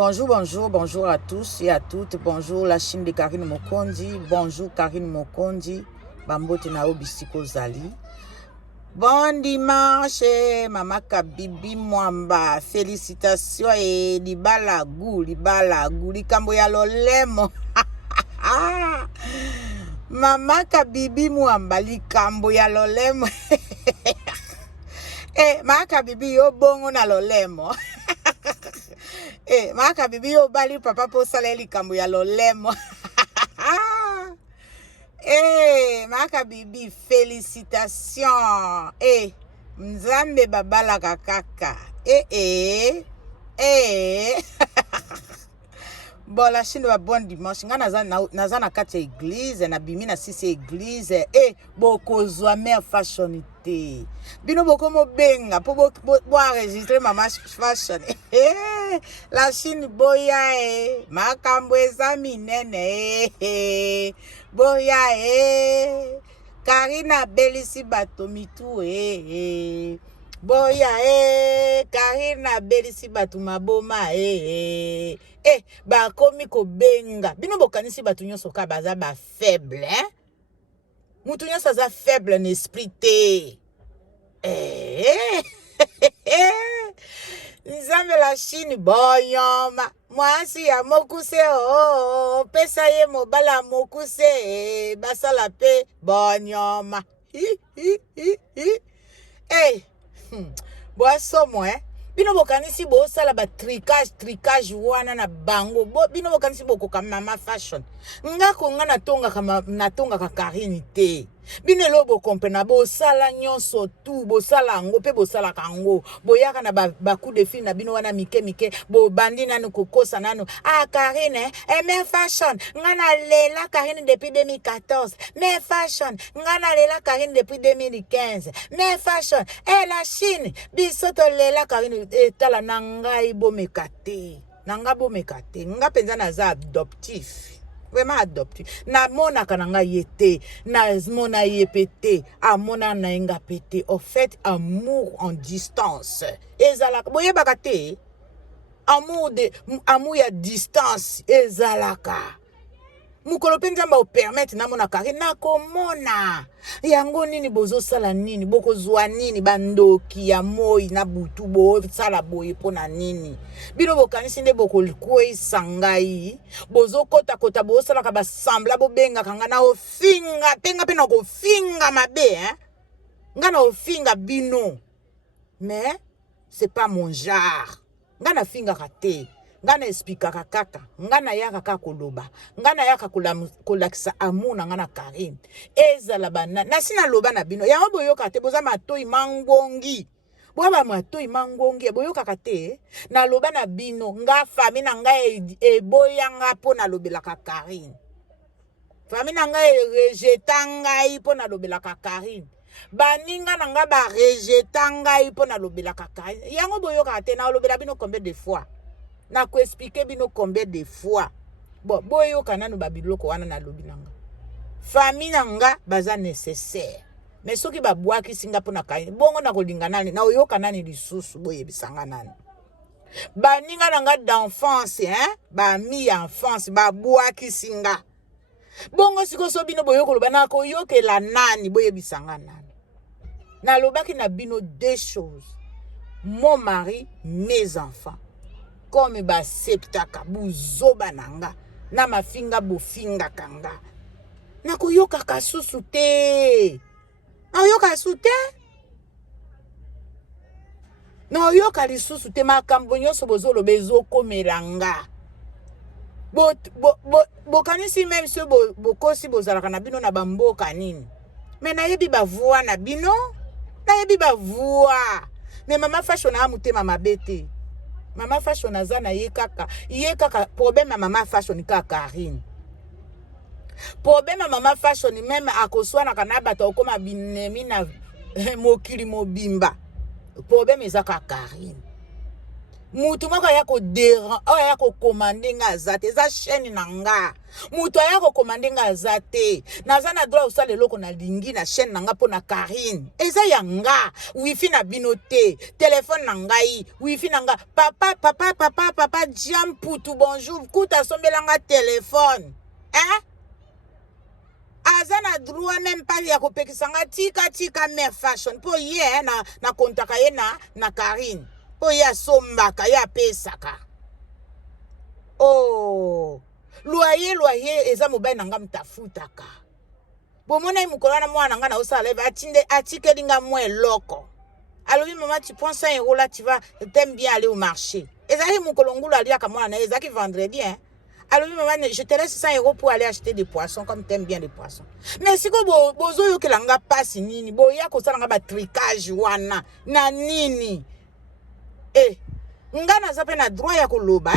Bonjour, bonjour, bonjour à tous et à toutes. Bonjour la Chine de Karine Mokondi. Bonjour Karine Mokondi. Bambote Nao Bisiko Zali. Bon dimanche, Mama Kabibi Mwamba. Félicitations et libala gou, likambo ya lolemo. Mama Kabibi Mwamba, likambo ya lolemo. Mama Kabibi yo bongo na lolemo. Maka bibi yo bali papa po sala likambo ya lolemo. Maka bibi félicitations. Nzambe babala kakaka. Bon, la Chine va bon dimanche. Nga naza na kati ya église, na bimi na sisi église. Boko zwa mère fashionité. Bino boko mo benga po bo enregistrer mama fashion. La Chine boya makambo eza minene. Boya Karina belisi bato mitu Boya Karina belisi batu maboma bakomi ko benga bino bokanisi batu nyonso ka baza ba faible mutu nyonso aza faible en esprit te Nzambe la Chine boyoma mwasi ya mokuse pesa ye mobala mokuse basala pe bonyoma boasomo bino bokanisi bo sala ba tricage wana na bango bino bokanisi bokoka mama fashion ngako nga natonga ka Karine te bino lobo kompena bo sala nyonso tu bo sala ngo pe bo sala kango boyaka na ba coup de fil na bino wana mike bo bandi nanu kokosa nanu Karine mère fashion nga na lela Karine depuis 2014 mère fashion nga na lela Karine depuis 2015 mère fashion la Chine biso to lela Karine etala na ngai bomeka te nga penza naza adoptif vraiment adoptif na mona kananga yete na mona yepete amona na enga pete au fait amour en distance ezalaka boyebaka te amour ya distance ezalaka mukolo penza mba o permettre na mona Karine na komona yango nini bozo sala nini boko zwa nini bandoki ya moi na butu bo sala boye pona nini bino bokanisi nde boko kwei sangai bozo kota bo sala ka basambla bo benga kanga na ofinga penga pena ko finga mabe nga na ofinga bino mais c'est pas mon genre nga na finga kate nga na explica kaka nga na yaka kaka koloba nga na yaka kolakisa amuna nga na Karine ezala bana na sina loba na bino yango boyoka te boza matoi mangongi boba matoi mangongi boyoka kate na loba na bino nga fami na nga eboya nga po na lobela ka Karine fami na nga rejeta ngai po na lobela ka Karine baninga na nga ba rejeta ngai po na lobela ka Karine yango boyoka te na lobela bino combien de fois na ko expliquer bino combien de fois boyo kananu babiloko wana na lobi nanga famille nanga baza nécessaire mais soki babwaki singa pona Karine bongo na kolingana na oyoka nani lisusu boye bisanga nani baninga nanga d'enfance ba mi enfance babwaki singa bongo sikoso bino boyoko loba na ko yokela nani boye bisanga nani na lobaki na bino deux choses mon mari mes enfants comme ba septaka buzoba nanga na mafinga bofinga kanga na koyoka kasusu te na yoka sute na yoka lisusu te makambo nyonso bozolo bezo komelanga bokanisi même so bokosi bozalaka na bino na bamboka nini mais nayebi bavua na bino nayebi bavua mais mama fashion na mutema mabete mama fashion azana ye kaka problème mama fashion ka Karine problème mama fashion même akoswana kana bata okoma binemi na mokili mobimba problème ezaka Karine mutu moko ya ko déran oyo ya ko commander nga azate eza chaîne na nga mutu ya ko commander nga azate naza na droit osala eloko na lingi na chaîne na nga po na Karine eza ya nga wifi na bino te téléphone na ngai wifi na nga papa jam putu bonjour kuta sombela nga téléphone hein aza na droit même pas ya kopekisa nga tika mère fashion po ye na kontaka ye na Karine po ya sombaka ya pesaka oh loyer eza mobile nanga mtafutaka bomona mukolo na mwana nga na osala live atikeli nga mwa eloko alobi maman tu prends 100 € là tu vas t'aimes bien aller au marché ezali mukolo ngulu aliaka mwana na ezaki vendredi hein alobi maman je te laisse 100 € pour aller acheter des poissons comme t'aimes bien les poissons mais siko bozo yokela nga pasi nini boya kosala nga ba tricage wana na nini nga naza pe na droit ya koloba